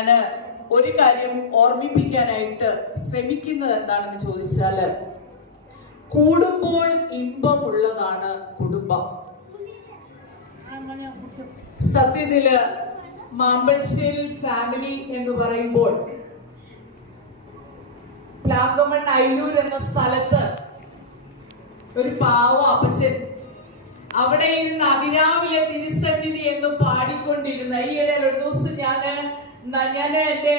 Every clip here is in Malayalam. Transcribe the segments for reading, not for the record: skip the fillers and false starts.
ഞാൻ ഒരു കാര്യം ഓർമ്മിപ്പിക്കാനായിട്ട് ശ്രമിക്കുന്നത് എന്താണെന്ന് ചോദിച്ചാല്, കൂടുമ്പോൾ ഇമ്പമുള്ളതാണ് കുടുംബം. സത്യത്തില് മാമ്പഴശ്ശേരി ഫാമിലി എന്ന് പറയുമ്പോൾ പ്ലാങ്കമൺ അയ്യൂർ എന്ന സ്ഥലത്ത് ഒരു പാവ അപ്പച്ചൻ അവിടെ ഇരുന്ന് അതിരാവിലെ തിരുസന്നിധി എന്ന് പാടിക്കൊണ്ടിരുന്ന ഈയിടെ ഒരു ദിവസം ഞാൻ എന്റെ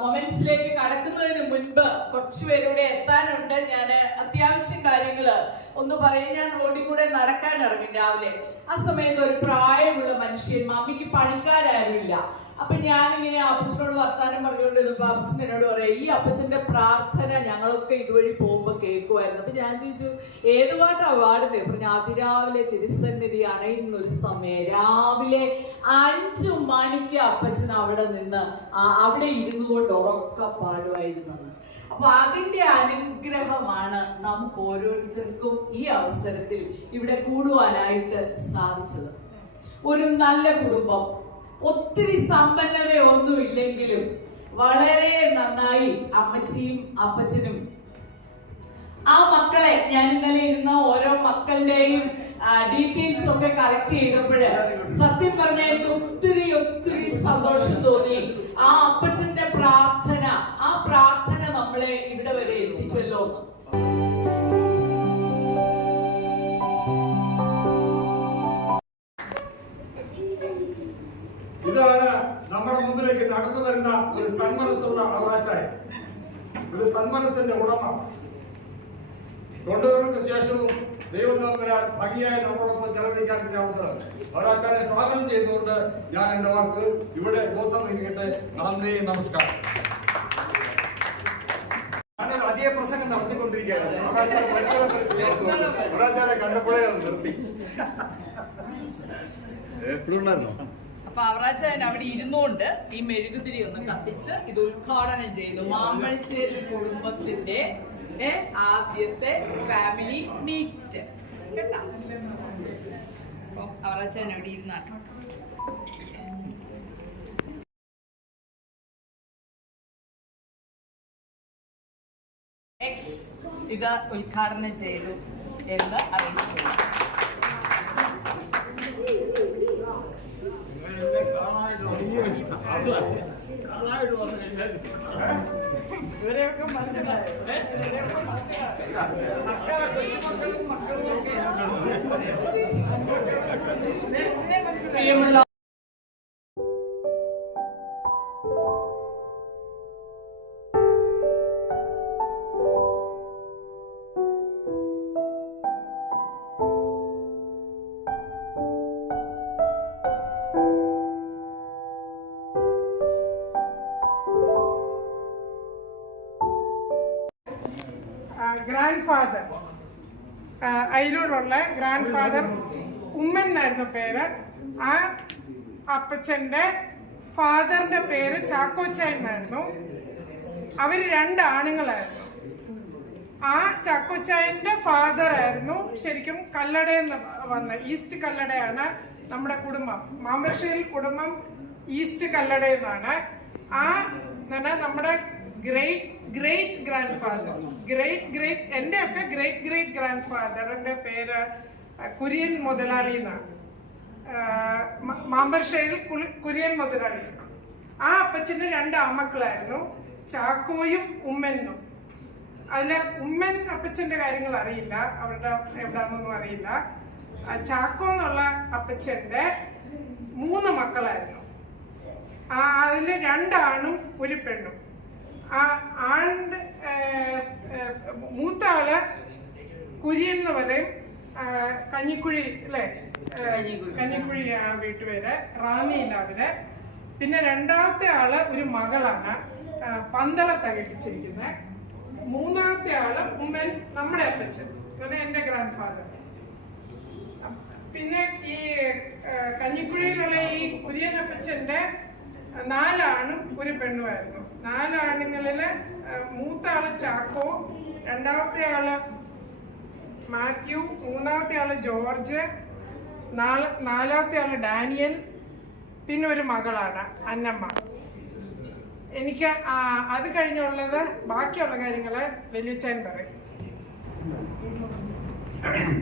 മൊമെന്റ്സിലേക്ക് കടക്കുന്നതിന് മുൻപ് കുറച്ചുപേരൂടെ എത്താനുണ്ട്. ഞാൻ അത്യാവശ്യം കാര്യങ്ങള് ഒന്ന് പറയാൻ ഞാൻ റോഡിൽ കൂടെ നടക്കാൻ ഇറങ്ങി രാവിലെ. ആ സമയത്ത് ഒരു പ്രായമുള്ള മനുഷ്യൻ, മമ്മിക്ക് പണിക്കാരാരുമില്ല. അപ്പൊ ഞാനിങ്ങനെ അപ്പച്ചനോട് വർത്താനം പറഞ്ഞുകൊണ്ടിരുന്നപ്പോ അപ്പച്ചൻ എന്നോട് പറയാം, ഈ അപ്പച്ചന്റെ പ്രാർത്ഥന ഞങ്ങളൊക്കെ ഇതുവഴി പോകുമ്പോ കേൾക്കുമായിരുന്നു. അപ്പൊ ഞാൻ ചോദിച്ചു, ഏത് പാട്ടാ പാടുന്നത്? പറഞ്ഞു, അതിരാവിലെ തിരുസന്നിധി അണയുന്ന ഒരു സമയം രാവിലെ 5 മണിക്ക് അപ്പച്ചൻ അവിടെ നിന്ന് അവിടെ ഇരുന്നു കൊണ്ട് ഉറക്ക പാടുമായിരുന്നത്. അപ്പൊ അതിന്റെ അനുഗ്രഹമാണ് നമുക്ക് ഓരോരുത്തർക്കും ഈ അവസരത്തിൽ ഇവിടെ കൂടുവാനായിട്ട് സാധിച്ചത്. ഒരു നല്ല കുടുംബം, ഒത്തിരി സമ്പന്നതയൊന്നും ഇല്ലെങ്കിലും വളരെ നന്നായി അമ്മച്ചിയും അപ്പച്ചനും ആ മക്കളെ, ഞാൻ ഇന്നലെ ഇരുന്ന ഓരോ മക്കളുടെയും ഡീറ്റെയിൽസ് ഒക്കെ കളക്ട് ചെയ്തപ്പോഴ് സത്യം പറഞ്ഞാൽ എനിക്ക് ഒത്തിരി ഒത്തിരി സന്തോഷം തോന്നി. ആ അപ്പച്ചന്റെ പ്രാർത്ഥന, ആ പ്രാർത്ഥന നമ്മളെ ഇവിടെ വരെ എത്തിച്ചല്ലോ. ഇതാണ് നമ്മുടെ മുമ്പിലേക്ക് നടന്നു വരുന്ന ഒരു സന്മനസ്സുള്ള അവറാച്ചായ, ഒരു സന്മനസ്സിന്റെ ഉടമ. തൊണ്ടുകൾക്ക് ശേഷവും ദൈവം തമ്പുരാൻ ഭംഗിയായി നമ്മളോടൊപ്പം ചെലവഴിക്കാൻ പറ്റിയ അവസരം. അവറാച്ചാനെ സ്വാഗതം ചെയ്തുകൊണ്ട് ഞാൻ എന്റെ വാക്ക് ഇവിടെ ഉപസംഹരിക്കട്ടെ. നന്ദി, നമസ്കാരം. ഞാൻ അധിക പ്രസംഗം നടത്തിക്കൊണ്ടിരിക്കുകയാണ്. അവറാച്ചാനെ കണ്ടപ്പോഴേ അത് നിർത്തി. അപ്പൊ അവറാച്ചാൻ അവിടെ ഇരുന്നുകൊണ്ട് ഈ മെഴുകുതിരി ഒന്ന് കത്തിച്ച് ഇത് ഉദ്ഘാടനം ചെയ്തു. മാമ്പഴശ്ശേരി കുടുംബത്തിന്റെ ആദ്യത്തെ ഫാമിലി മീറ്റ് കേട്ടാ. അപ്പൊ അവറാച്ചാൻ അവിടെ ഇരുന്നാണ് ഇത് ഉദ്ഘാടനം ചെയ്തു എന്ന് അറിയിച്ചു. ഇവരെയൊക്കെ മനസ്സിലായോ? പ്രിയമുള്ള ഗ്രാൻഡ് ഫാദർ, അയിലൂരുള്ള ഗ്രാൻഡ് ഫാദർ ഉമ്മൻ എന്നായിരുന്നു പേര്. ആ അപ്പച്ചൻ്റെ ഫാദറിന്റെ പേര് ചാക്കോച്ചായൻ എന്നായിരുന്നു. അവർ 2 ആണുങ്ങളായിരുന്നു. ആ ചാക്കോച്ചായന്റെ ഫാദർ ആയിരുന്നു ശരിക്കും കല്ലടയെന്ന് വന്ന, ഈസ്റ്റ് കല്ലടയാണ് നമ്മുടെ കുടുംബം. മാമ്പഴശ്ശേരി കുടുംബം ഈസ്റ്റ് കല്ലടയെന്നാണ്. ആ നമ്മുടെ ഗ്രേറ്റ് ഗ്രാൻഡ് ഫാദർ, എൻ്റെ ഒക്കെ ഗ്രേറ്റ് ഗ്രാൻഡ് ഫാദറിന്റെ പേര് കുര്യൻ മുതലാളി എന്നാണ്. മാമ്പഴശ്ശേരിയിൽ കുര്യൻ മുതലാളി. ആ അപ്പച്ചന് 2 ആമക്കളായിരുന്നു, ചാക്കോയും ഉമ്മനും. അതില് ഉമ്മൻ അപ്പച്ചന്റെ കാര്യങ്ങൾ അറിയില്ല, അവരുടെ എവിടാന്നൊന്നും അറിയില്ല. ചാക്കോ എന്നുള്ള അപ്പച്ചന്റെ 3 മക്കളായിരുന്നു. അതില് 2 ആണും 1 പെണ്ണും. മൂത്ത ആള് കുര്യൻ എന്ന് പറയും, കഞ്ഞിക്കുഴി അല്ലെ, കഞ്ഞിക്കുഴി വീട്ടുപേര്, റാന്നിയില്ല അവര്. പിന്നെ 2ാമത്തെ ആള് ഒരു മകളാണ്, പന്തളത്താ കെട്ടിച്ചിരിക്കുന്നത്. 3ാമത്തെ ആള് ഉമ്മൻ, നമ്മുടെ അപ്പച്ചൻ, എന്റെ ഗ്രാൻഡ് ഫാദർ. പിന്നെ ഈ കഞ്ഞിക്കുഴിയിലുള്ള ഈ കുര്യൻ അപ്പച്ചന്റെ 4 ആണും 1 പെണ്ണുമായിരുന്നു. 4 ആണുങ്ങളില് മൂത്ത ആള് ചാക്കോ, 2ാമത്തെ ആള് മാത്യു, 3ാമത്തെ ആള് ജോർജ്, 4ാമത്തെ ആള് ഡാനിയൽ, പിന്നെ ഒരു മകളാണ് അന്നമ്മ. എനിക്ക് അത് കഴിഞ്ഞുള്ളത് ബാക്കിയുള്ള കാര്യങ്ങള് വലിയച്ഛൻ പറയും.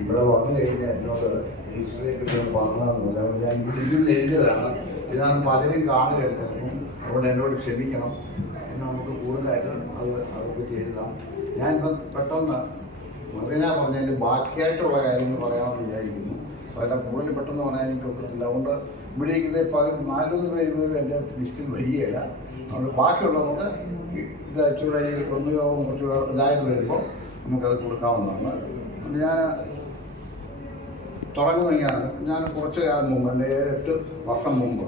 ഇവിടെ വന്നു കഴിഞ്ഞാൽ എന്നോട് ഹിസ്റ്ററിയെ പറഞ്ഞതെന്നില്ല. ഞാൻ ഇതിൽ എഴുതിയതാണ്. ഇതാണ് പലരും കാണുകയല്ല. അതുകൊണ്ട് എന്നോട് ക്ഷമിക്കണം. നമുക്ക് കൂടുതലായിട്ട് അതേപ്പറ്റി എഴുതാം. ഞാനിപ്പം പെട്ടെന്ന് മദീന പറഞ്ഞതിൻ്റെ ബാക്കിയായിട്ടുള്ള കാര്യങ്ങൾ പറയാമെന്ന് വിചാരിക്കുന്നു. അതെല്ലാം കൂടുതൽ പെട്ടെന്ന് പറയാൻ എനിക്ക് ഒക്കത്തില്ല. അതുകൊണ്ട് ഇവിടേക്ക് ഇത് 4 പേര് പോലും എൻ്റെ ലിസ്റ്റിൽ വരികയില്ല. അതുകൊണ്ട് ബാക്കിയുള്ള നമുക്ക് ഇത് ഇച്ചിരി ഒന്നുയോഗം കുറച്ചുകൂടെ ഇതായിട്ട് വരുമ്പോൾ നമുക്കത് കൊടുക്കാവുന്നതാണ്. ഞാൻ തുടങ്ങുന്നതാണ്. ഞാൻ കുറച്ച് കാലം മുമ്പ്, എൻ്റെ 7-8 വർഷം മുമ്പ്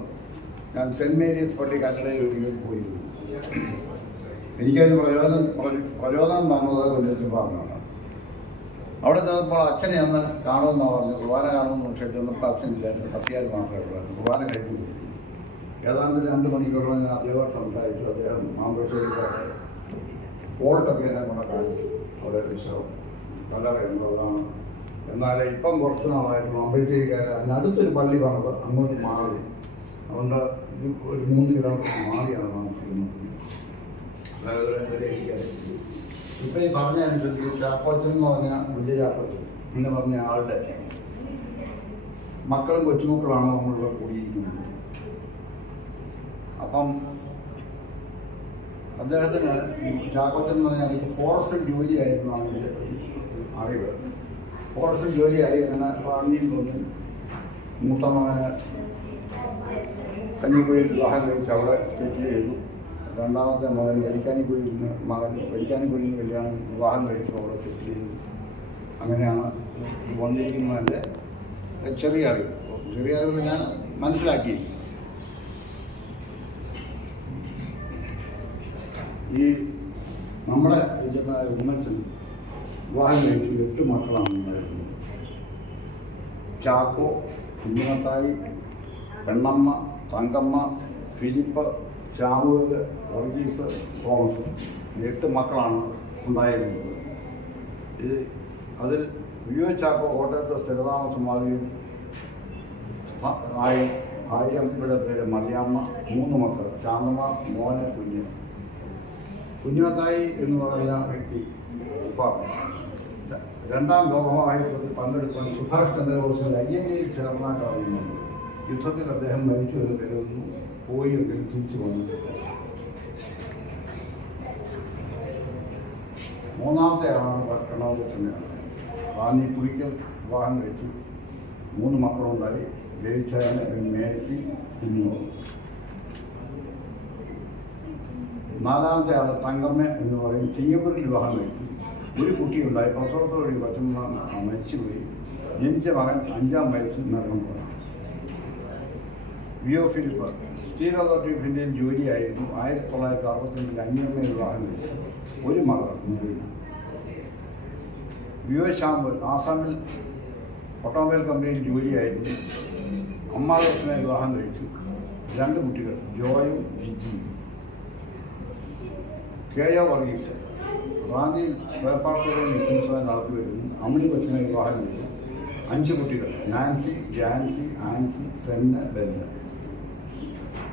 ഞാൻ സെൻറ്റ് മേരീസ് പള്ളി കല്ലടയിൽ ഒരിക്കൽ പോയിരുന്നു. എനിക്കതിന് പ്രചോദനം തന്നത് വലിയ പറഞ്ഞതാണ്. അവിടെ ചെന്നപ്പോൾ അച്ഛനെ അന്ന് കാണുമെന്നാണ് പറഞ്ഞത്. കുർബാന കാണുമെന്ന് പക്ഷേ ചെന്നപ്പോൾ അച്ഛനില്ലായിരുന്നു. കത്തിയാർ മാത്രമേ ഉള്ളായിരുന്നു. കുർബാന കഴിക്കുന്നു. ഏതാണ്ട് 2 മണിക്കൂറോളം ഞാൻ അദ്ദേഹം സംസാരിച്ചു. അദ്ദേഹം മാമ്പഴത്തേക്ക് വോൾട്ടൊക്കെ എന്നെ കൊണ്ട് കാണിച്ചു. അവിടെ കല്ലറയുണ്ട്. അതാണ്. എന്നാൽ ഇപ്പം കുറച്ച് നാളായിട്ട് മാമ്പഴത്തേക്കാർ അതിനടുത്തൊരു പള്ളി പണിത് അങ്ങോട്ട് മാറി. അതുകൊണ്ട് ഇത് ഒരു 3 കിലോമീറ്റർ മാറിയാണ് താമസിക്കുന്നത്. ഇപ്പം ഈ പറഞ്ഞ അനുസരിച്ച് ചാക്കോച്ചൻ എന്ന് പറഞ്ഞ വലിയ ചാക്കോച്ചൻ എന്ന് പറഞ്ഞ ആളുടെ മക്കളും കൊച്ചുമക്കളാണ് നമ്മളിവിടെ കൂടിയിരിക്കുന്നത്. അപ്പം അദ്ദേഹത്തിന് ചാക്കോച്ചൻ എന്ന് പറഞ്ഞാൽ ഫോറസ്റ്റ് ജോലിയായിരുന്നാണ് എൻ്റെ അറിവ്. ഫോറസ്റ്റ് ജോലിയായി അങ്ങനെ റാന്നിയിൽ തോന്നി. മൂത്ത മകന് കഞ്ഞിക്കുഴിയിൽ വിവാഹം കഴിച്ച് അവിടെ സെറ്റിൽ ചെയ്തു. രണ്ടാമത്തെ മകൻ വരിക്കാനിക്കുഴിയിൽ നിന്ന് കല്യാണം വിവാഹം കഴിച്ചു അവിടെ സെറ്റിൽ ചെയ്തു. അങ്ങനെയാണ് വന്നിരിക്കുന്നതിൻ്റെ ചെറിയ അറിവ് ഞാൻ മനസ്സിലാക്കി. ഈ നമ്മുടെ വിജയനായ ഉമ്മച്ചൻ വിവാഹം കഴിച്ച് 8 മക്കളാണ് ഉണ്ടായിരുന്നത്. Chacko, Kunjumathai, Pennamma, Thankamma, Philip, Samuel, Varghese, Thomas. 8 മക്കളാണ് ഉണ്ടായിരുന്നത്. അതിൽ വിയോ ചാക്കോ കോട്ടയത്ത് സ്ഥിരതാമസം മാറുകയും 1000 പേര് മറിയാമ്മ, 3 മക്കൾ ശാന്തമ്മ, മോന്, കുഞ്ഞുമത്തായി എന്ന് പറയുന്ന വ്യക്തി ഇപ്പം 2ാം ലോകമഹായുദ്ധത്തിൽ പങ്കെടുക്കാൻ സുഭാഷ് ചന്ദ്രബോസിന്റെ INAയിൽ ചേർന്നാൻ കഴിയുന്നുണ്ട്. യുദ്ധത്തിൽ അദ്ദേഹം മരിച്ചു എന്ന് കരുതുന്നു. പോയി എങ്കിലും തിരിച്ചു വന്നിട്ടില്ല. 3ാമത്തെ ആളാണ് എറണാകുളത്തിൻ്റെയാണ്. റാന്നി പുളിക്കൽ വിവാഹം കഴിച്ചു. 3 മക്കളുണ്ടായി. ജയിച്ചാല് മേഴ്സി, പിന്നോട്. 4ാമത്തെ ആൾ തങ്കമ്മ എന്ന് പറയും. സിംഗപ്പൂരിൽ വിവാഹം കഴിച്ചു. ഒരു കുട്ടിയുണ്ടായി. പ്രസവത്തോടെ കൊച്ചമ്മ മരിച്ചുപോയി. ജനിച്ച മകൻ 5ാം വയസ്സിൽ മരണം പറഞ്ഞു. വിയോ ഫിലിപ്പ് സ്റ്റീൽ അതോറിറ്റി ഓഫ് ഇന്ത്യയിൽ ജോലിയായിരുന്നു. 1962 അനിയമ്മയെ വിവാഹം കഴിച്ചു. ഒരു മകൾ മെറീന. വിയോ ശാമ്പൽ ആസാമിൽ ഓട്ടോമൊബൈൽ കമ്പനിയിൽ ജോലിയായിരുന്നു. അമ്മാദോസിനെ വിവാഹം കഴിച്ചു. 2 കുട്ടികൾ ജോയും ജിജിയും. കെ.ഒ. വർഗീസ് റാന്നിയിൽ സ്പെയർപാർട്സുകളുടെ ബിസിനസ്സുമായി നടത്തി വരുന്നു. അമിനി കൊച്ചിനെ വിവാഹം ചെയ്തു. 5 കുട്ടികൾ നാൻസി, ജാൻസി, ആൻസി, സെന്ന്, ബെന്ന.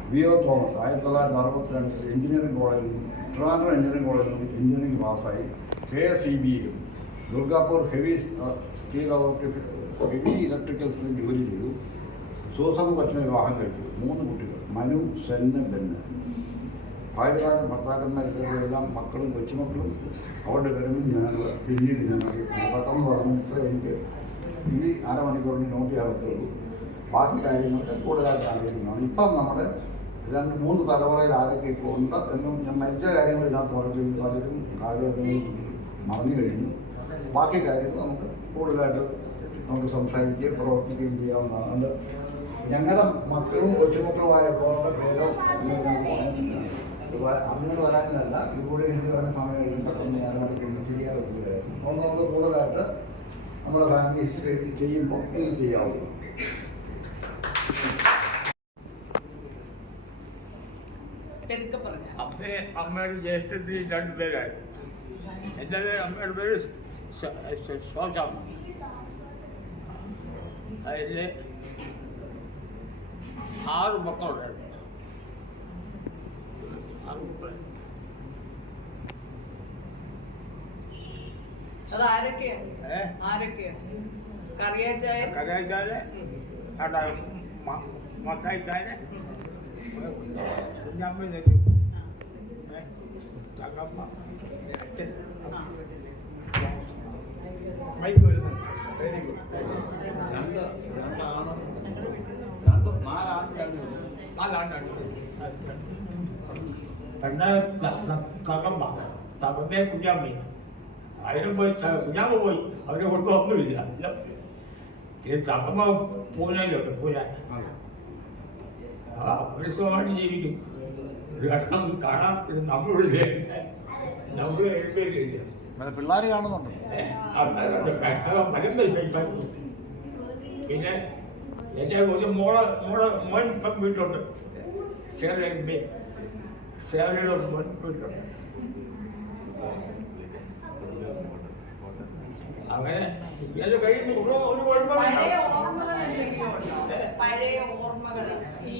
വിയോ തോമസ് 1962 എഞ്ചിനീയറിംഗ് കോളേജിൽ ട്രിവാൻഡ്രം എഞ്ചിനീയറിംഗ് കോളേജിൽ എഞ്ചിനീയറിംഗ് പാസ്സായി. KSEBയിലും ദുർഗാപൂർ ഹെവി ഇലക്ട്രിക്കൽസിൽ ജോലി ചെയ്തു. സൂസൻ കൊച്ചിനെ വിവാഹം കഴിച്ചു. 3 കുട്ടികൾ മനു, സെന്ന്, ബെന്ന്. ആയിരക്കാലം ഭർത്താക്കന്മാരെല്ലാം മക്കളും കൊച്ചുമക്കളും അവരുടെ പേരും പിന്നീട് ഞാൻ പെട്ടെന്ന് പറഞ്ഞു. ഇത്ര എനിക്ക് ഈ അരമണിക്കൂറിന് നോട്ട് ചെയ്യാൻ പറ്റുള്ളൂ. ബാക്കി കാര്യങ്ങൾക്ക് കൂടുതലായിട്ട് ആഗ്രഹിക്കുന്നതാണ്. ഇപ്പം നമ്മുടെ 2-3 തലമുറയിൽ ആരൊക്കെ ഇപ്പോൾ ഉണ്ട് എന്നും ഞാൻ മരിച്ച കാര്യങ്ങൾ ഇതിനകത്ത് പലരും കാര്യങ്ങൾ മറന്നു കഴിഞ്ഞു. ബാക്കി കാര്യങ്ങൾ നമുക്ക് കൂടുതലായിട്ട് നമുക്ക് സംസാരിക്കുകയും പ്രവർത്തിക്കുകയും ചെയ്യാവുന്നതാണ്. അതുകൊണ്ട് ഞങ്ങളുടെ മക്കളും കൊച്ചുമക്കളുമായപ്പോൾ പേരോ അങ്ങനെ വരാനല്ല. ഇതുകൂടി എനിക്ക് വരുന്ന സമയം കഴിയുമ്പോൾ ഞാൻ കൊണ്ട് ചെയ്യാറുണ്ട്. അതുകൊണ്ട് നമുക്ക് കൂടുതലായിട്ട് നമ്മുടെ ഫാമിലി ഹിസ്റ്ററി ചെയ്യുമ്പോൾ ഇത് ചെയ്യാവുള്ളൂ. അമ്മയുടെ ജ്യേഷ്ഠത്തിൽ 2 പേരായിരുന്നു. എൻ്റെ അമ്മയുടെ പേര് ശോശം. അതിൽ 6 മക്കളുണ്ടായിരുന്നു. അത് ആരൊക്കെയാണ്? കറിയാച്ചായ കറിയാച്ചാല് മത്തായിച്ചാല് കുഞ്ഞമ്മ തങ്കമ്മ അച്ഛൻ മൈക്ക് വരുന്നുണ്ട്. Very good. പിന്നെ തകമ്മയെ കുഞ്ഞാമ്മയും അതിനും പോയി കുഞ്ഞാമ്മ പോയി അവരെ കൊണ്ട് ഒന്നുമില്ല. ഇത് തകമ്മ പൂനാലുണ്ട് പൂനാൻ അവർ സുഖമായിട്ട് ജീവിക്കും. ഒരു ഘട്ടം കാണാം. ഇത് നമ്മളിവിടെ പിള്ളേർ കാണുന്നുണ്ട്. പിന്നെ എൻ്റെ ഒരു മോൻ വീട്ടിലുണ്ട്. സേവയുടെ മോൻ വീട്ടിലുണ്ട്. അങ്ങനെ ഇത് കഴിയുന്നു. ഒരു കുഴപ്പമില്ല. പഴയ ഓർമ്മകൾ എന്തെങ്കിലും ഉണ്ടോ? പഴയ ഓർമ്മകൾ ഈ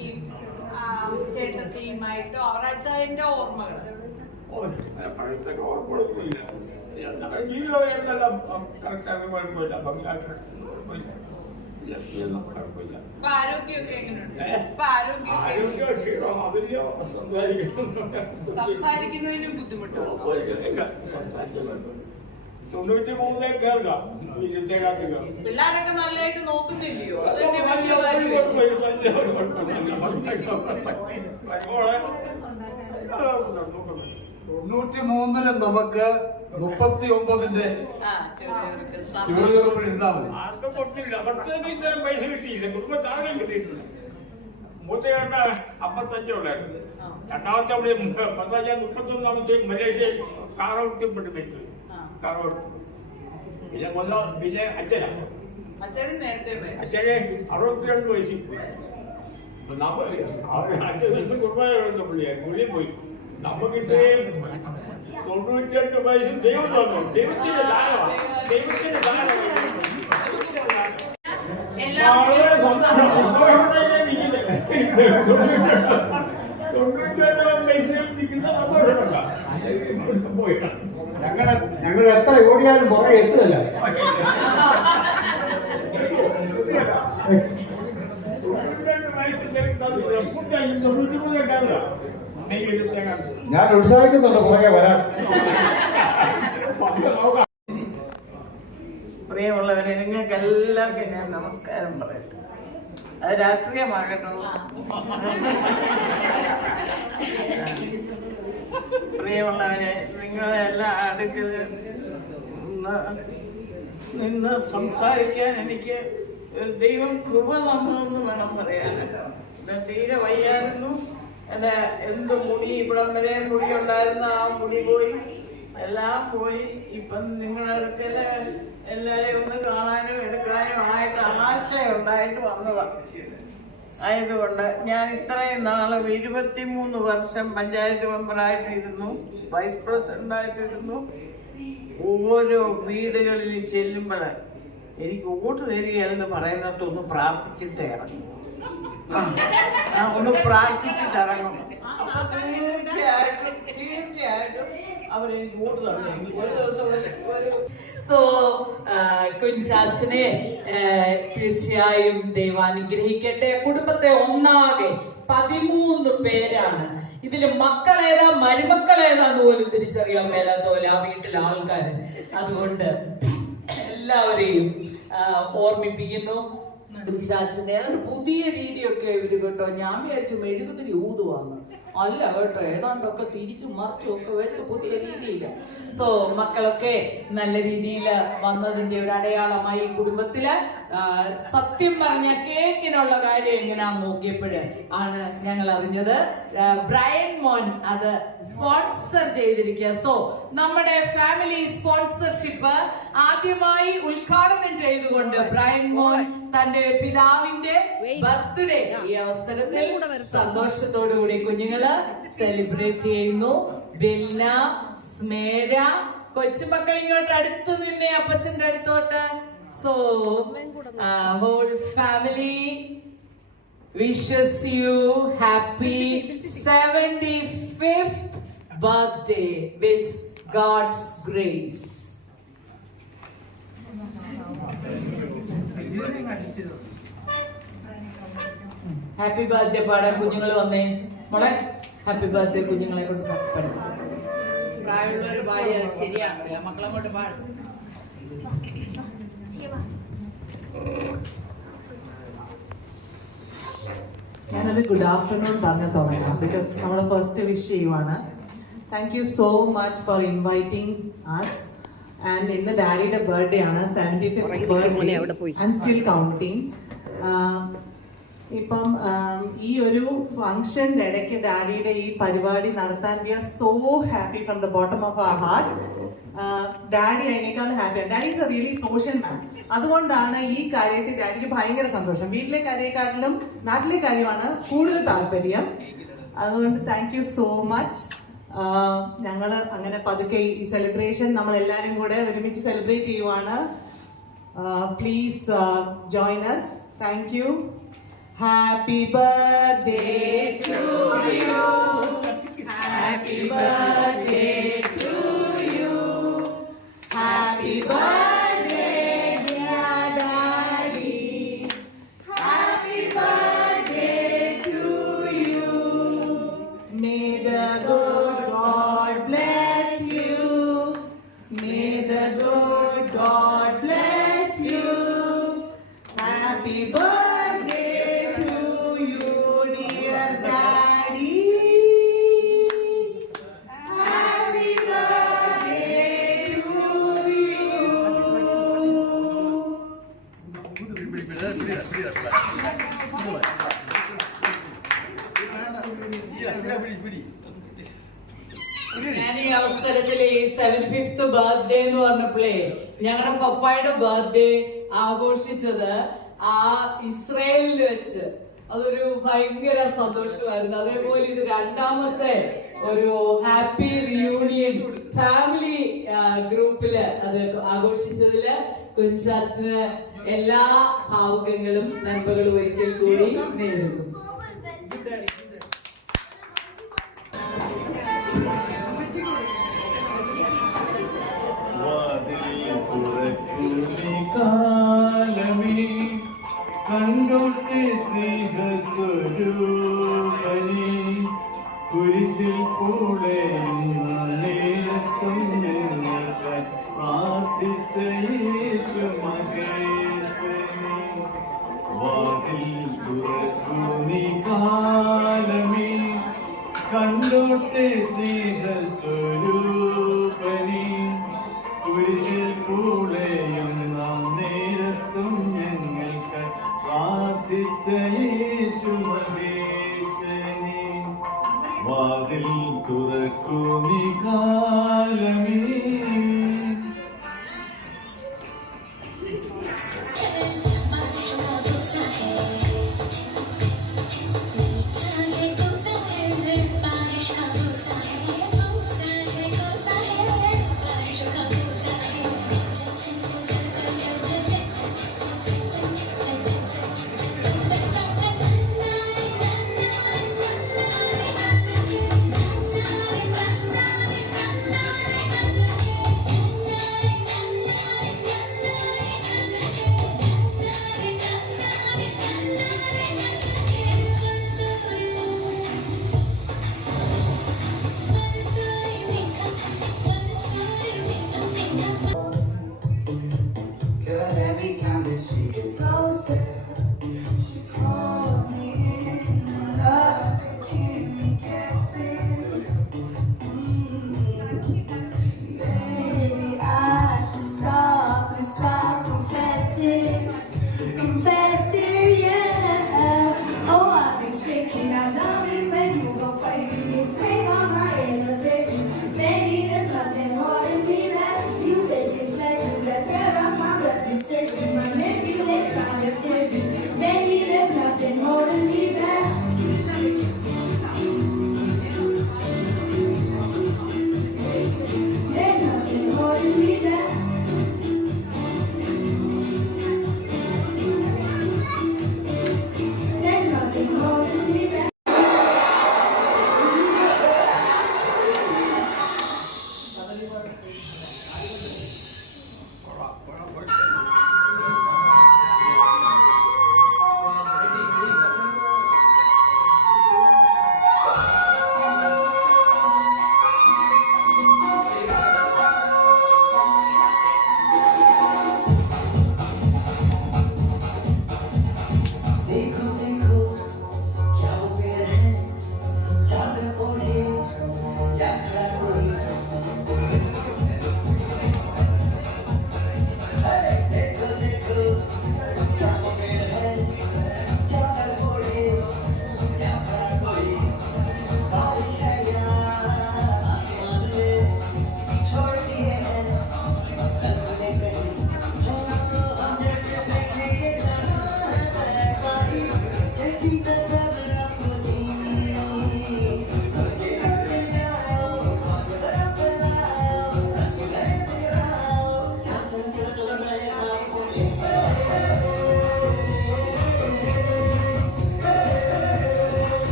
ചേട്ടത്തിയുമായിട്ടോ അവറാച്ചായന്റെ ഓർമ്മകൾ? പഴയത്തൊക്കെ ഓർമ്മകളൊന്നുമില്ല. ജീവിതമെല്ലാം കറക്റ്റായിട്ട് കുഴപ്പമില്ല. ഭംഗിയായിട്ട് കുഴപ്പമില്ല. കുഴപ്പമില്ല. ആരോഗ്യമൊക്കെ എങ്ങനെയുണ്ട്? ആരോഗ്യ ക്ഷീണം അതിലോ സംസാരിക്കുന്നതിനും ബുദ്ധിമുട്ടുണ്ടോ? സംസാരിക്കുന്നുണ്ട്. 93 കേൾക്കാം. 27 പിള്ളേരൊക്കെ നല്ലതായിട്ട് നോക്കുന്നില്ലയോ? അതൊക്കെ വലിയ വലിയ കാര്യം. കുഴപ്പമില്ല. തൊണ്ണൂറ്റിമൂന്നില് നമുക്ക് 39ന്റെ ചുവടുകൾ ഇരുന്നാ മതി. ആർക്കും കൊടുത്തില്ല. അവർക്കൊക്കെ ഇത്തരം പൈസ കിട്ടിയില്ല. കുടുംബത്താരെയും കിട്ടിയിട്ടില്ല. മൂത്തയേണ്ട 55 ഉണ്ടായിരുന്നു. രണ്ടാമത്തെ അവിടെ 35-31 മലേഷ്യയിൽ കാറോട്ടിപ്പെട്ട് മരിച്ചു. കാറോട്ട് പിന്നെ പിന്നെ അച്ഛനാണ്. അച്ഛനും നേരത്തെ അച്ഛനെ 62 വയസ്സിൽ അച്ഛൻ നിന്ന് കുടുംബം പുള്ളി പോയി. നമുക്ക് ഇത്രയും 98 വയസ്സിൽ ദൈവം തന്നു. ദൈവത്തിന്റെ ദാനമാണ്. ദൈവത്തിന്റെ ദാനമാണ്. വളരെ സന്തോഷത്തോടെ നിൽക്കുന്നത്. 98 വയസ്സിൽ നിൽക്കുന്ന സന്തോഷമുണ്ട. പോയിട്ടാണ് ഞങ്ങൾ എത്ര ഓടിയാലും പുറകെ എത്തുകയല്ല. ഞാൻ ഉത്സാഹിക്കുന്നുണ്ട് പുറകെ വരാൻ. പ്രിയമുള്ളവരെ, നിങ്ങൾക്ക് എല്ലാവർക്കും ഞാൻ നമസ്കാരം പറയട്ടെ. അത് രാഷ്ട്രീയമാകട്ടോ. പ്രിയമുള്ളവരെ, നിങ്ങളെല്ലാം അടുക്കൽ നിന്ന് സംസാരിക്കാൻ എനിക്ക് ഒരു ദൈവം കൃപ തന്നതെന്ന് വേണം പറയാൻ. എന്നെ തീരെ വയ്യായിരുന്നു. എന്നെ എന്ത് മുടി ഇവിടം വരെ മുടി ഉണ്ടായിരുന്ന ആ മുടി പോയി, എല്ലാം പോയി. ഇപ്പം നിങ്ങളുടെ അടുക്കൽ എല്ലാവരെയും ഒന്ന് കാണാനും എടുക്കാനും ആയിട്ട് ആശയുണ്ടായിട്ട് വന്നതാണ്. ആയതുകൊണ്ട് ഞാൻ ഇത്രയും നാളും 23 വർഷം പഞ്ചായത്ത് മെമ്പറായിട്ടിരുന്നു, വൈസ് പ്രസിഡന്റായിട്ടിരുന്നു. ഓരോ വീടുകളിൽ ചെല്ലുമ്പോൾ എനിക്ക് വോട്ട് തരികയെന്ന് പറയുന്നിടത്തൊന്ന് പ്രാർത്ഥിച്ചിട്ട് ഇറങ്ങും. ഒന്ന് പ്രാർത്ഥിച്ചിട്ട് ഇറങ്ങും. അപ്പൊ തീർച്ചയായിട്ടും അവരെനിക്ക് വോട്ട് തന്നു. ഒരു ദിവസം ഒരു സോ കുഞ്ചാസിനെ തീർച്ചയായും ദൈവം അനുഗ്രഹിക്കട്ടെ. കുടുംബത്തെ ഒന്നാകെ 13 പേരാണ്. ഇതില് മക്കളേതാ മരുമക്കളേതാന്ന് പോലും തിരിച്ചറിയാൻ മേലാത്ത പോലെ ആ വീട്ടിലെ ആൾക്കാര്. അതുകൊണ്ട് എല്ലാവരെയും ഓർമ്മിപ്പിക്കുന്നു. കുഞ്ചാസിന്റെ അതൊരു പുതിയ രീതിയൊക്കെ ഇവര് കേട്ടോ. ഞാൻ വിചാരിച്ചു മെഴുകുതിരി ഊതുവാന്ന്. അല്ല കേട്ടോ, ഏതാണ്ടൊക്കെ തിരിച്ചും മറിച്ചും ഒക്കെ വെച്ച് പുതിയ രീതിയില്ല. സോ മക്കളൊക്കെ നല്ല രീതിയിൽ വന്നതിന്റെ ഒരു അടയാളമായി ഈ കുടുംബത്തില്. സത്യം പറഞ്ഞ കേക്കിനുള്ള കാര്യം എങ്ങനെയാന്ന് നോക്കിയപ്പോഴ് ആണ് ഞങ്ങൾ അറിഞ്ഞത് ബ്രയൻ മോൻ അത് സ്പോൺസർ ചെയ്തിരിക്കുക. സോ നമ്മുടെ ഫാമിലി സ്പോൺസർഷിപ്പ് ആദ്യമായി ഉദ്ഘാടനം ചെയ്തുകൊണ്ട് ബ്രയൻ മോൻ തന്റെ പിതാവിന്റെ ബർത്ത്ഡേ ഈ അവസരത്തിൽ സന്തോഷത്തോടുകൂടി കുഞ്ഞുങ്ങള് സെലിബ്രേറ്റ് ചെയ്യുന്നു. ബെൽന, സ്മേര, കൊച്ചുമക്കൾ ഇങ്ങോട്ട് അടുത്ത് നിന്നേ അപ്പച്ചന്റെ അടുത്തോട്ട്. So whole family wishes you happy 75th birthday with God's grace. Happy birthday പാടാൻ കുഞ്ഞുങ്ങൾ വന്നേ മോളെ. ഹാപ്പി ബർത്ത്ഡേ കുഞ്ഞുങ്ങളെ കൊണ്ട് പഠിച്ചു. പ്രായമുള്ളവർ പാടിയാൽ ശരിയാക്കുക. മക്കളെ കൊണ്ട് പാടും. ഞാനൊരു ഗുഡ് ആഫ്റ്റർനൂൺ പറഞ്ഞു തുടങ്ങാം ബിക്കോസ് നമ്മൾ ഫസ്റ്റ് വിഷ് ചെയ്യുവാണ്. Thank you so much for inviting us. And ഇന്ന് ഡാഡിയുടെ ബർത്ത്ഡേ ആണ്, 75th birthday and still counting. ഇപ്പം ഈ ഒരു ഫംഗ്ഷൻ്റെ ഇടയ്ക്ക് ഡാഡിയുടെ ഈ പരിപാടി നടത്താൻ we are so happy from the bottom of our heart. Daddy അതിനേക്കാൾ ഹാപ്പിയാണ്. Daddy is a really social man. അതുകൊണ്ടാണ് ഈ കാര്യത്തിൽ ഡാഡിക്ക് ഭയങ്കര സന്തോഷം. വീട്ടിലെ കാര്യത്തെക്കാട്ടിലും നാട്ടിലെ കാര്യമാണ് കൂടുതൽ താല്പര്യം. അതുകൊണ്ട് താങ്ക് യു സോ മച്ച്. ഞങ്ങൾ അങ്ങനെ പതുക്കെ ഈ സെലിബ്രേഷൻ നമ്മൾ എല്ലാവരും കൂടെ ഒരുമിച്ച് സെലിബ്രേറ്റ് ചെയ്യുവാണ്. Please join us. Thank you. Happy birthday to you. Happy birthday to you. Happy birthday dear daddy. Happy birthday to you. May the good God bless you. May the good God bless you. Happy birthday to you, dear daddy. Happy birthday to you. ഞാൻ ഈ അവസരത്തിൽ ഈ 75th ബർത്ത്ഡേ എന്ന് പറഞ്ഞപ്പോഴേ ഞങ്ങളുടെ പപ്പായുടെ ബർത്ത്ഡേ ആഘോഷിച്ചത് ആ ഇസ്രയേലിൽ വെച്ച് അതൊരു ഭയങ്കര സന്തോഷമായിരുന്നു. അതേപോലെ ഇത് രണ്ടാമത്തെ ഒരു ഹാപ്പി റിയൂണിയൻ ഫാമിലി ഗ്രൂപ്പില് അത് ആഘോഷിച്ചതില് കുഞ്ചാച്ചന് എല്ലാ ഭാവുകങ്ങളും നന്മകളും ഒരിക്കൽ കൂടി നേരുന്നു. കണ്ടോട്ടെ സ്നേഹസ്വരൂപനെ കുരിശിൽ കൂടെ നേരത്തും നിങ്ങൾക്ക് പ്രാർത്ഥിച്ച യേശു മഹേശനെ വാതിൽ തുറക്കൂ നീ കാലമേ കണ്ടോട്ടെ സ്നേഹസ്വരൂപനെ കുരിശിൽ കൂടെയും നാം നേരത്തും ഞങ്ങൾക്ക് പ്രാർത്ഥിച്ച യേശു മഹേശനെ വാതിൽ തുറക്കൂ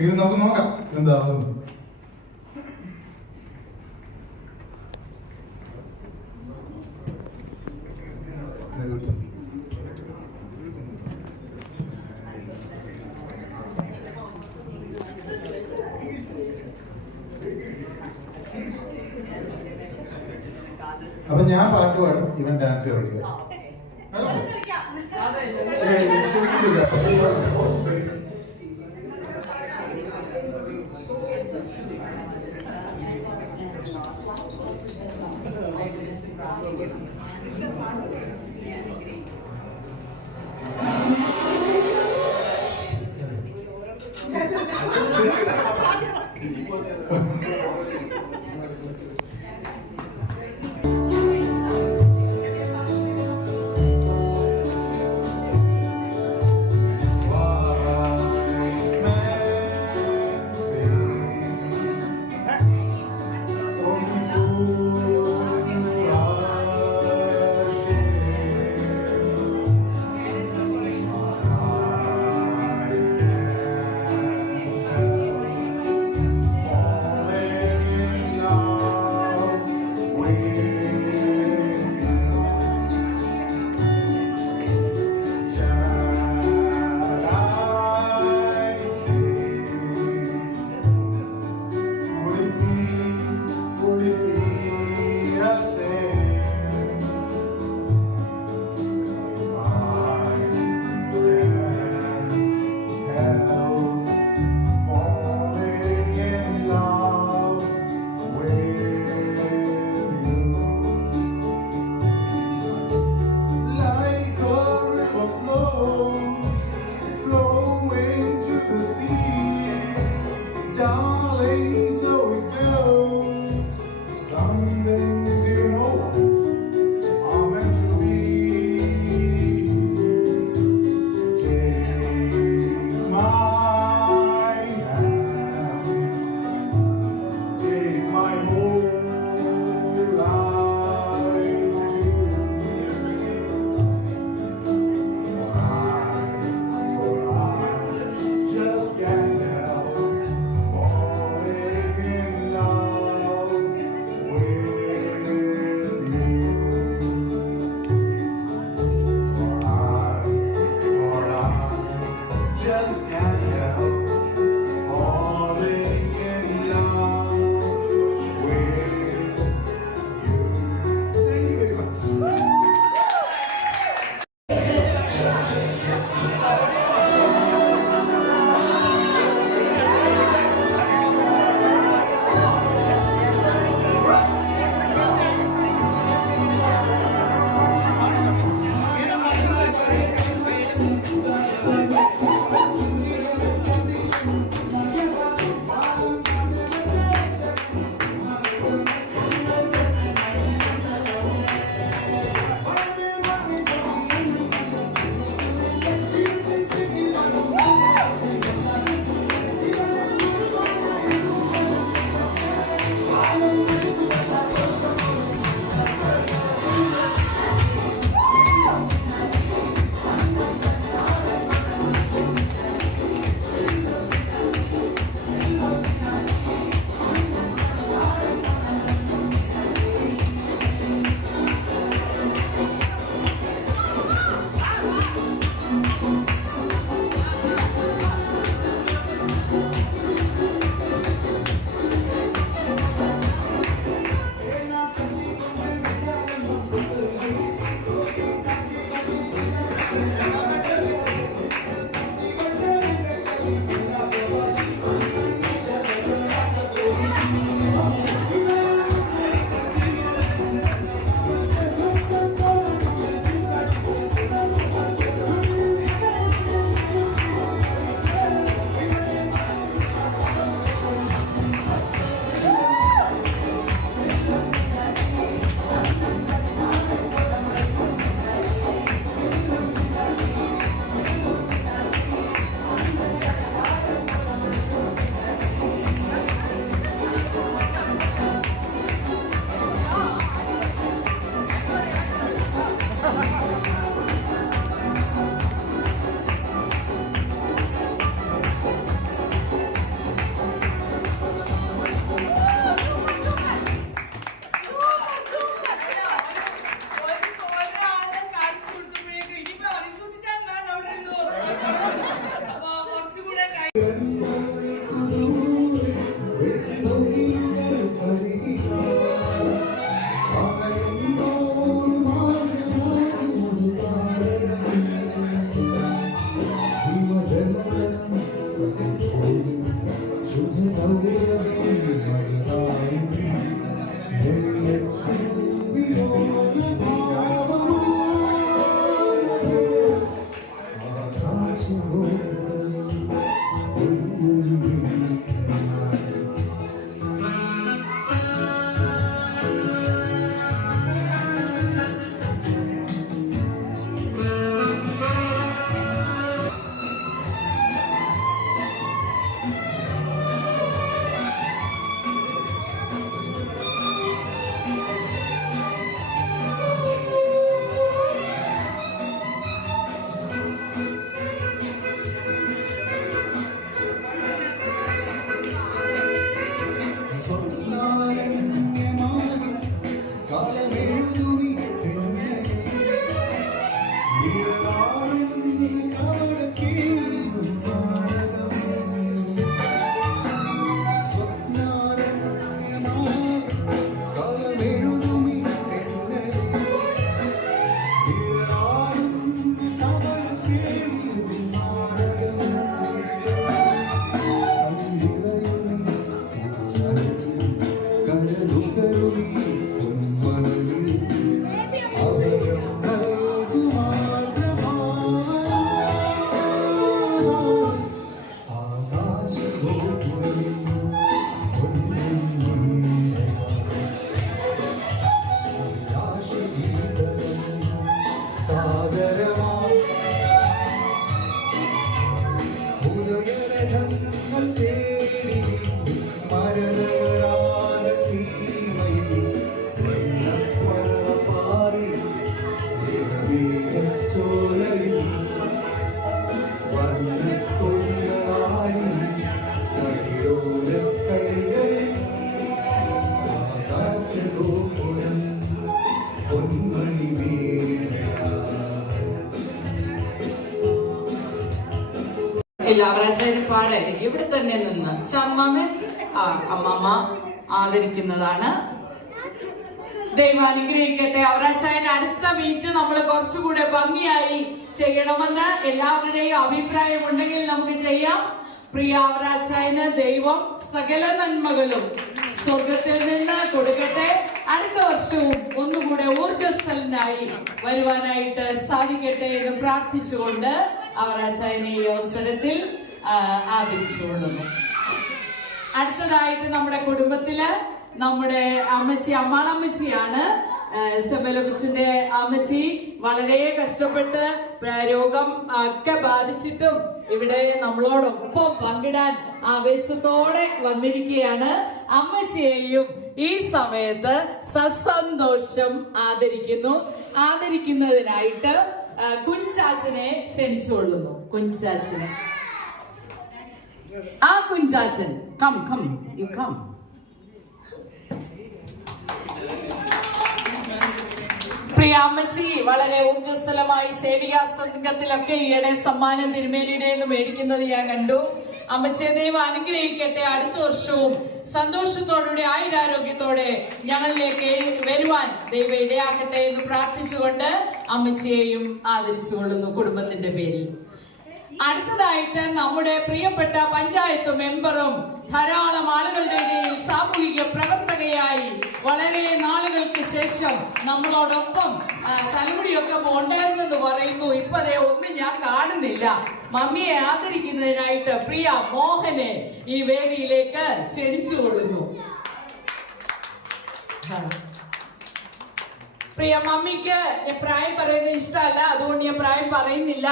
ഇത് നമുക്ക് നോക്കാം എന്താകുന്നു. അപ്പൊ ഞാൻ പാട്ട് പാടും, ഇവൻ ഡാൻസ് കളിക്കും. Beautiful. ഇല്ല അവരാച്ചാര്യ പാടെ ഇവിടെ തന്നെ നിന്ന് അമ്മാമ്മ അമ്മമ്മ ആദരിക്കുന്നതാണ്. ദൈവം അനുഗ്രഹിക്കട്ടെ. അവരാച്ചായന്റെ അടുത്ത മീറ്റ് നമ്മൾ കുറച്ചുകൂടെ ഭംഗിയായി ചെയ്യണമെന്ന് എല്ലാവരുടെയും അഭിപ്രായം ഉണ്ടെങ്കിൽ നമുക്ക് ചെയ്യാം. പ്രിയ അവരാച്ചായന് ദൈവം സകല നന്മകളും സ്വർഗത്തിൽ നിന്ന് കൊടുക്കട്ടെ. അടുത്ത വർഷവും ഒന്നുകൂടെ ഊർജ്ജസ്വലനായി വരുവാനായിട്ട് സാധിക്കട്ടെ എന്ന് പ്രാർത്ഥിച്ചുകൊണ്ട് അവരാച്ചായനെ ഈ അവസരത്തിൽ ആദരിച്ചുകൊള്ളുന്നു. അടുത്തതായിട്ട് നമ്മുടെ കുടുംബത്തില് നമ്മുടെ അമ്മച്ചി അമ്മാളമ്മച്ചിയാണ്. ശബലബച്ചിന്റെ അമ്മച്ചി വളരെ കഷ്ടപ്പെട്ട് രോഗം ഒക്കെ ബാധിച്ചിട്ടും ഇവിടെ നമ്മളോടൊപ്പം പങ്കിടാൻ ആവേശത്തോടെ വന്നിരിക്കുകയാണ്. അമ്മച്ചിയെയും ഈ സമയത്ത് സസന്തോഷം ആദരിക്കുന്നതിനായിട്ട് കുഞ്ചാച്ചനെ ക്ഷണിച്ചുകൊള്ളുന്നു. കുഞ്ചാച്ചനെ കുഞ്ചാച്ചൻ കം യു കം. പ്രിയ അമ്മച്ചി വളരെ ഊർജ്ജസ്വലമായി സേവികാ സംഘത്തിലൊക്കെ ഈയിടെ സമ്മാനം തിരുമേനിയുടെ മേടിക്കുന്നത് ഞാൻ കണ്ടു. അമ്മച്ചിയെ ദൈവം അനുഗ്രഹിക്കട്ടെ. അടുത്ത വർഷവും സന്തോഷത്തോടെ ആയുരാരോഗ്യത്തോടെ ഞങ്ങളിലേക്ക് വരുവാൻ ദൈവം ഇടയാക്കട്ടെ എന്ന് പ്രാർത്ഥിച്ചുകൊണ്ട് അമ്മച്ചിയെയും ആദരിച്ചുകൊള്ളുന്നു കുടുംബത്തിന്റെ പേരിൽ. അടുത്തതായിട്ട് നമ്മുടെ പ്രിയപ്പെട്ട പഞ്ചായത്ത് മെമ്പറും ധാരാളം ആളുകളുടെ ഇടയിൽ സാമൂഹിക പ്രവർത്തകയായി വളരെ നാളുകൾക്ക് ശേഷം നമ്മളോടൊപ്പം തലമുടിയൊക്കെ ഉണ്ടായിരുന്നെന്ന് പറയുന്നു. ഇപ്പതേ ഒന്നും ഞാൻ കാണുന്നില്ല. മമ്മിയെ ആദരിക്കുന്നതിനായിട്ട് പ്രിയ മോഹനെ ഈ വേദിയിലേക്ക് ക്ഷണിച്ചുകൊള്ളുന്നു. പ്രിയ മമ്മിക്ക് പ്രായം പറയുന്നത് ഇഷ്ടമല്ല, അതുകൊണ്ട് ഞാൻ പ്രായം പറയുന്നില്ല.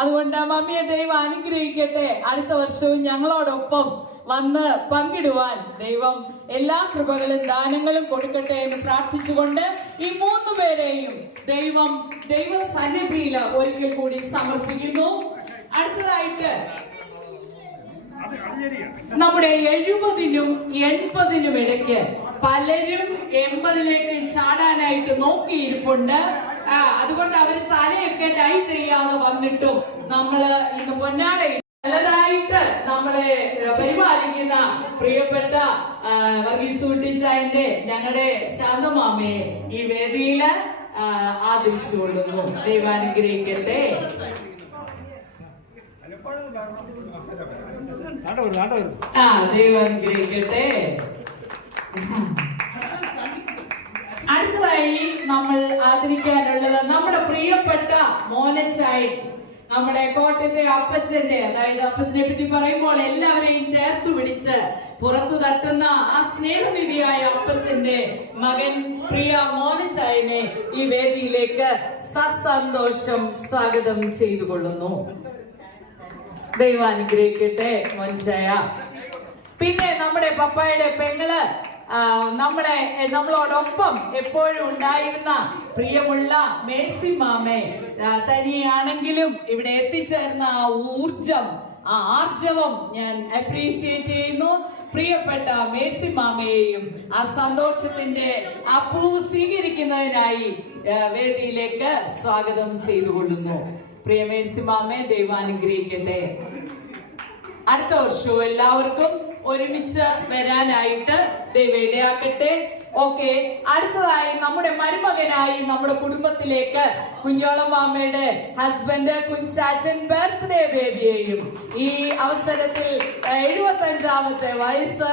അതുകൊണ്ട് മമ്മിയെ ദൈവം അനുഗ്രഹിക്കട്ടെ. അടുത്ത വർഷവും ഞങ്ങളോടൊപ്പം വന്ന് പങ്കിടുവാൻ ദൈവം എല്ലാ കൃപകളും ദാനങ്ങളും കൊടുക്കട്ടെ എന്ന് പ്രാർത്ഥിച്ചുകൊണ്ട് ഈ 3 പേരെയും ദൈവ സന്നിധിയിൽ ഒരിക്കൽ കൂടി സമർപ്പിക്കുന്നു. അടുത്തതായിട്ട് നമ്മുടെ 70-നും 80-നും ഇടയ്ക്ക് പലരും 80-ലേക്ക് ചാടാനായിട്ട് നോക്കിയിരിപ്പുണ്ട്. അതുകൊണ്ട് അവര് തലയൊക്കെ ഡൈ ചെയ്യാതെ വന്നിട്ടും നമ്മള് ഇന്ന് പൊന്നാടയിൽ നല്ലതായിട്ട് നമ്മളെ പരിപാലിക്കുന്ന പ്രിയപ്പെട്ട വർഗീസ് കുട്ടിച്ചായന്റെ ഞങ്ങളുടെ ശാന്തമാമയെ ഈ വേദിയില് ആദരിച്ചുകൊള്ളുന്നു. ദൈവാനുഗ്രഹിക്കട്ടെ. ദൈവാനുഗ്രഹിക്കട്ടെ. അടുത്തതായി നമ്മൾ ആദരിക്കാനുള്ളത് നമ്മുടെ പ്രിയപ്പെട്ട മോനച്ചായൻ, നമ്മുടെ കോട്ടയത്തെ അപ്പച്ചന്റെ, അതായത് അപ്പച്ചനെ പറ്റി പറയുമ്പോൾ എല്ലാവരെയും ചേർത്ത് പിടിച്ച് പുറത്തു തട്ടുന്ന ആ സ്നേഹനിധിയായ അപ്പച്ചന്റെ മകൻ പ്രിയ മോനച്ചായനെ ഈ വേദിയിലേക്ക് സസന്തോഷം സ്വാഗതം ചെയ്തു കൊള്ളുന്നു. ദൈവം അനുഗ്രഹിക്കട്ടെ മോൻചായ. പിന്നെ നമ്മുടെ പപ്പായുടെ പെങ്ങള് നമ്മളോടൊപ്പം എപ്പോഴും ഉണ്ടായിരുന്ന പ്രിയമുള്ള മേഴ്സി മാമേ, തനിയാണെങ്കിലും ഇവിടെ എത്തിച്ചേർന്ന ആ ഊർജം, ആ ആർജവം ഞാൻ അപ്രീഷിയേറ്റ് ചെയ്യുന്നു. പ്രിയപ്പെട്ട മേഴ്സി മാമയെയും ആ സന്തോഷത്തിന്റെ ആ പൂവ് സ്വീകരിക്കുന്നതിനായി വേദിയിലേക്ക് സ്വാഗതം ചെയ്തുകൊള്ളുന്നു. പ്രിയ മേഴ്സി മാമേ, ദൈവം അനുഗ്രഹിക്കട്ടെ. അടുത്ത വർഷവും എല്ലാവർക്കും ഒരുമിച്ച് വരാനായിട്ട് ദൈവം ഇടയാക്കട്ടെ. ഓക്കെ, അടുത്തതായി നമ്മുടെ മരുമകനായി നമ്മുടെ കുടുംബത്തിലേക്ക് കുഞ്ഞോളം മാമയുടെ ഹസ്ബൻഡ് കുഞ്ചാച്ചൻ ബർത്ത്ഡേ ബേബിയെയും ഈ അവസരത്തിൽ 75ാമത്തെ വയസ്സ്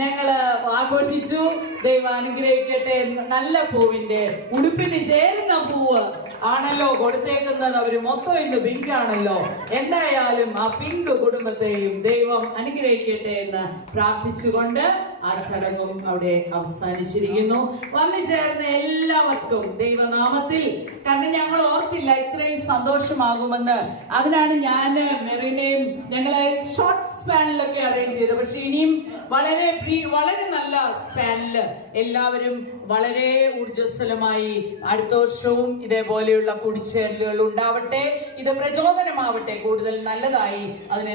ഞങ്ങള് ആഘോഷിച്ചു. ദൈവം അനുഗ്രഹിക്കട്ടെ. നല്ല പൂവിന്റെ ഉടുപ്പിന് ചേരുന്ന പൂവ് ആണല്ലോ കൊടുത്തേക്കുന്നത്. അവര് മൊത്തം ഇന്ന് പിങ്ക് ആണല്ലോ. എന്തായാലും ആ പിങ്ക് കുടുംബത്തെയും ദൈവം അനുഗ്രഹിക്കട്ടെ എന്ന് പ്രാർത്ഥിച്ചുകൊണ്ട് ആ ചടങ്ങും അവിടെ അവസാനിച്ചിരിക്കുന്നു. വന്നു ചേർന്ന എല്ലാവർക്കും ദൈവനാമത്തിൽ, കാരണം ഞങ്ങൾ ഓർത്തില്ല ഇത്രയും സന്തോഷമാകുമെന്ന്. അതിനാണ് ഞാൻ മെറിനെയും ഞങ്ങളെ ഷോർട്ട് സ്പാനിലൊക്കെ അറേഞ്ച് ചെയ്തത്. പക്ഷെ ഇനിയും വളരെ നല്ല സ്പാനില് എല്ലാവരും വളരെ ഊർജ്ജസ്വലമായി അടുത്ത വർഷവും ഇതേപോലെയുള്ള കൂടിച്ചേരലുകൾ ഉണ്ടാവട്ടെ. ഇത് പ്രചോദനമാവട്ടെ, കൂടുതൽ നല്ലതായി അതിനെ